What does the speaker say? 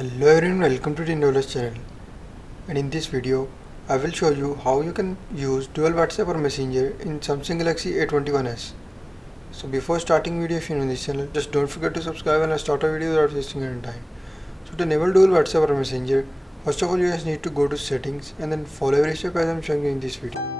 Hello everyone, welcome to the Knowledge channel, and in this video I will show you how you can use dual WhatsApp or Messenger in Samsung Galaxy A21s. So before starting video, if you know this channel, just don't forget to subscribe and I'll start a video without wasting any time. So to enable dual WhatsApp or Messenger, first of all you just need to go to settings and then follow every step as I'm showing you in this video.